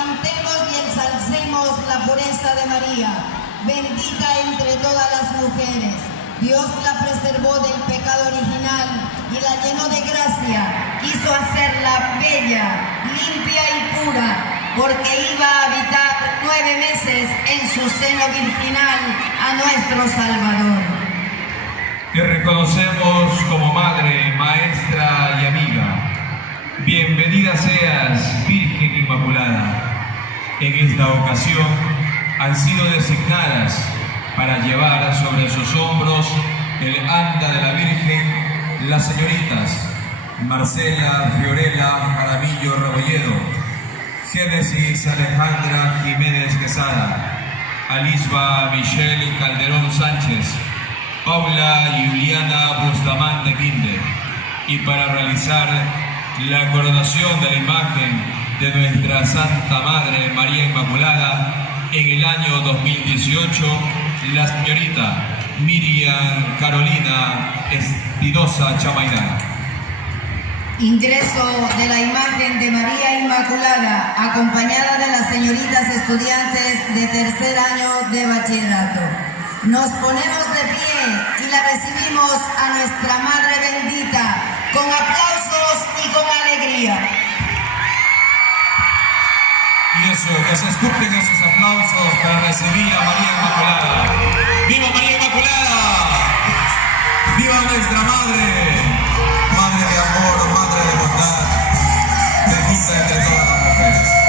cantemos y ensalcemos la pureza de María, bendita entre todas las mujeres. Dios la preservó del pecado original y la llenó de gracia. Quiso hacerla bella, limpia y pura, porque iba a habitar 9 meses en su seno virginal a nuestro Salvador. Te reconocemos como Madre, Maestra y Amiga. Bienvenida seas, Virgen Inmaculada. En esta ocasión han sido designadas para llevar sobre sus hombros el anda de la Virgen las señoritas Marcela Fiorella Jaramillo Rebolledo, Génesis Alejandra Jiménez Quesada, Alisba Michelle Calderón Sánchez, Paula Juliana Bustamante Quinde, y para realizar la coronación de la imagen de nuestra Santa Madre María Inmaculada en el año 2018, la señorita Miriam Carolina Espinosa Chamairá. Ingreso de la imagen de María Inmaculada, acompañada de las señoritas estudiantes de tercer año de bachillerato. Nos ponemos de pie y la recibimos a nuestra Madre bendita con aplausos y con alegría. Y eso, que se escuchen esos aplausos para recibir a María Inmaculada. ¡Viva María Inmaculada! ¡Viva nuestra Madre! Madre de amor, Madre de bondad, bendita entre todas las mujeres.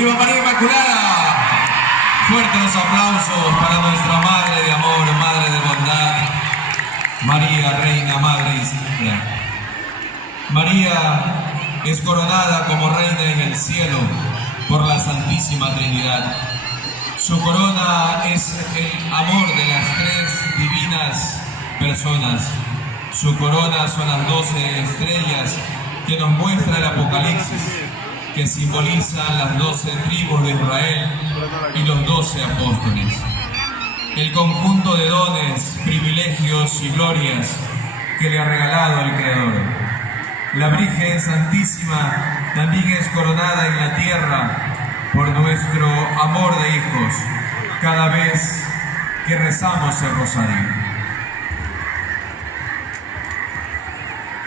¡Viva María Inmaculada! Fuertes los aplausos para nuestra Madre de Amor, Madre de Bondad, María, Reina, Madre y Señora. María es coronada como Reina en el cielo por la Santísima Trinidad. Su corona es el amor de las tres divinas personas. Su corona son las 12 estrellas que nos muestra el Apocalipsis, que simbolizan las 12 tribus de Israel y los 12 apóstoles. El conjunto de dones, privilegios y glorias que le ha regalado el Creador. La Virgen Santísima también es coronada en la tierra por nuestro amor de hijos cada vez que rezamos el rosario.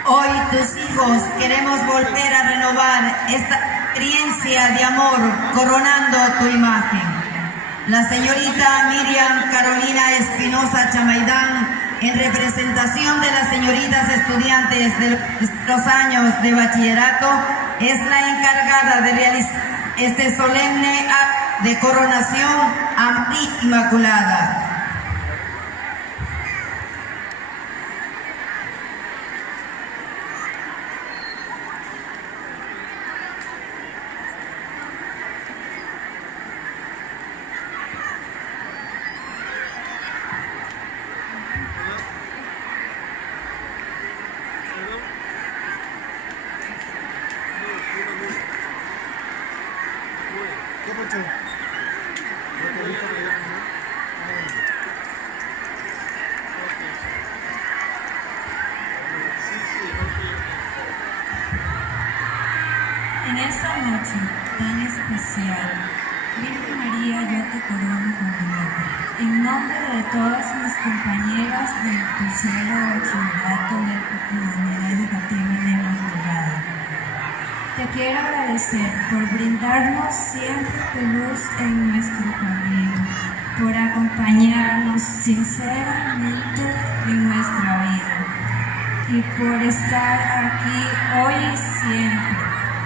Hoy tus hijos queremos volver a renovar esta experiencia de amor coronando tu imagen. La señorita Miriam Carolina Espinosa Chamaidán, en representación de las señoritas estudiantes de los años de bachillerato, es la encargada de realizar este solemne acto de coronación a María Inmaculada. En esta noche tan especial, Virgen María, yo te corono con mi vida. En nombre de todas mis compañeras del tercero bachillerato de la unidad educativa de la Inmaculada, te quiero agradecer por brindarnos siempre tu luz en nuestro camino, por acompañarnos sinceramente en nuestra vida y por estar aquí hoy y siempre,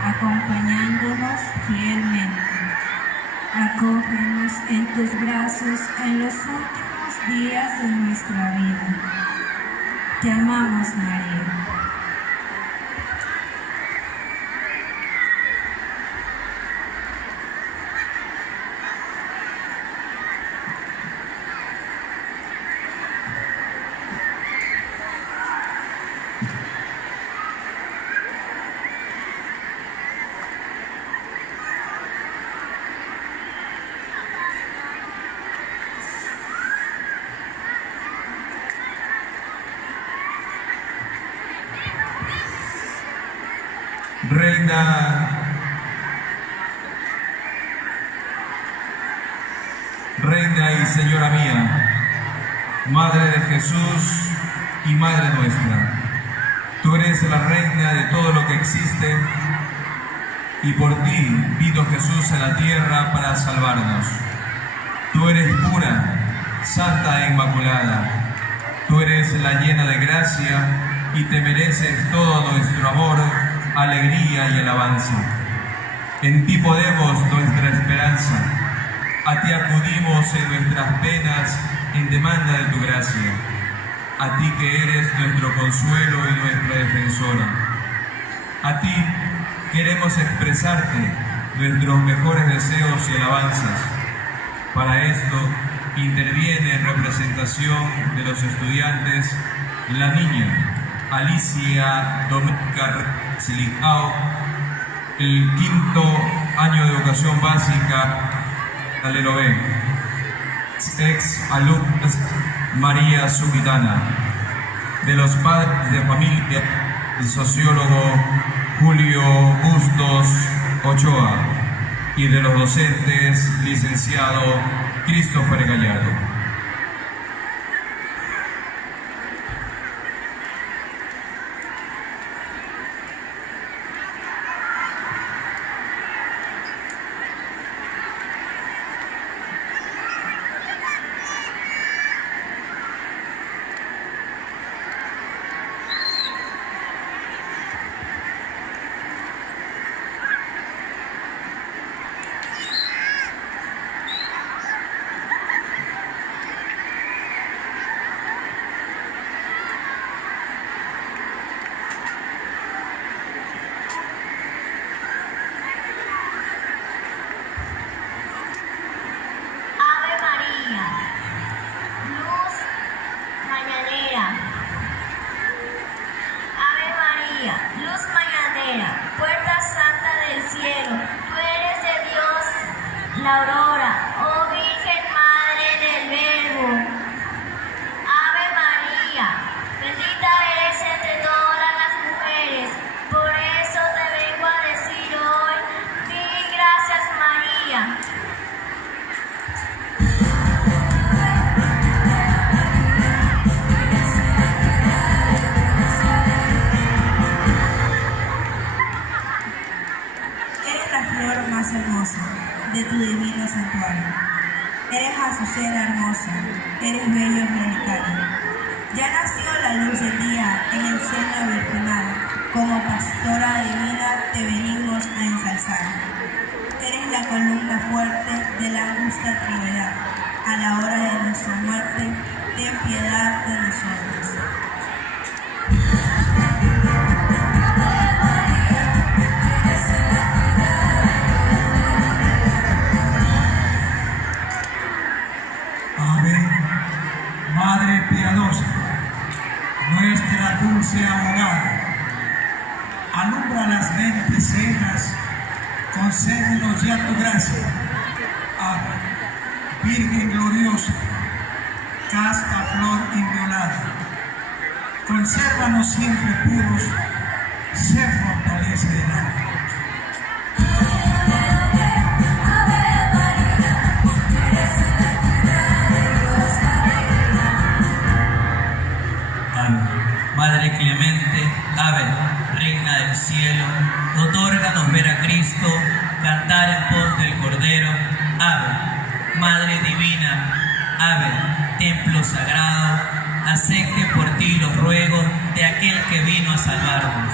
acompañándonos fielmente. Acógenos en tus brazos en los últimos días de nuestra vida. Te amamos, María. Reina y Señora mía, Madre de Jesús y Madre nuestra, tú eres la Reina de todo lo que existe y por ti vino Jesús a la tierra para salvarnos. Tú eres pura, santa e inmaculada, tú eres la llena de gracia y te mereces todo nuestro amor, alegría y alabanza. En ti ponemos nuestra esperanza, a ti acudimos en nuestras penas en demanda de tu gracia, a ti que eres nuestro consuelo y nuestra defensora. A ti queremos expresarte nuestros mejores deseos y alabanzas. Para esto interviene en representación de los estudiantes la niña Alicia Doménica Silicao, el quinto año de educación básica Alelo B, ex alumnas María Subitana, de los padres de familia el sociólogo Julio Bustos Ochoa y de los docentes licenciado Christopher Gallardo. María, luz mañanera, puerta santa del cielo, tú eres de Dios la aurora, oh Virgen Madre del Verbo. Ave María, bendita eres entre todas las mujeres, por eso te vengo a decir hoy, mil gracias María. Eres la flor más hermosa de tu divino santuario. Eres azucena hermosa, eres bello relicario. Ya nació la luz del día en el seno virginal, como pastora divina te venimos a ensalzar. Eres la columna fuerte de la augusta Trinidad. A la hora de nuestra muerte, ten piedad de nosotros. Ave, Madre piadosa, nuestra dulce abogada, alumbra las mentes cegas, concédenos ya tu gracia. Ave, Virgen gloriosa, casta flor inviolada, consérvanos siempre puros, sé fortaleza del alma. Madre clemente, ave, reina del cielo, otórganos ver a Cristo, cantar en pos del Cordero, ave, Madre divina, ave, templo sagrado, acepte por ti los ruegos de aquel que vino a salvarnos.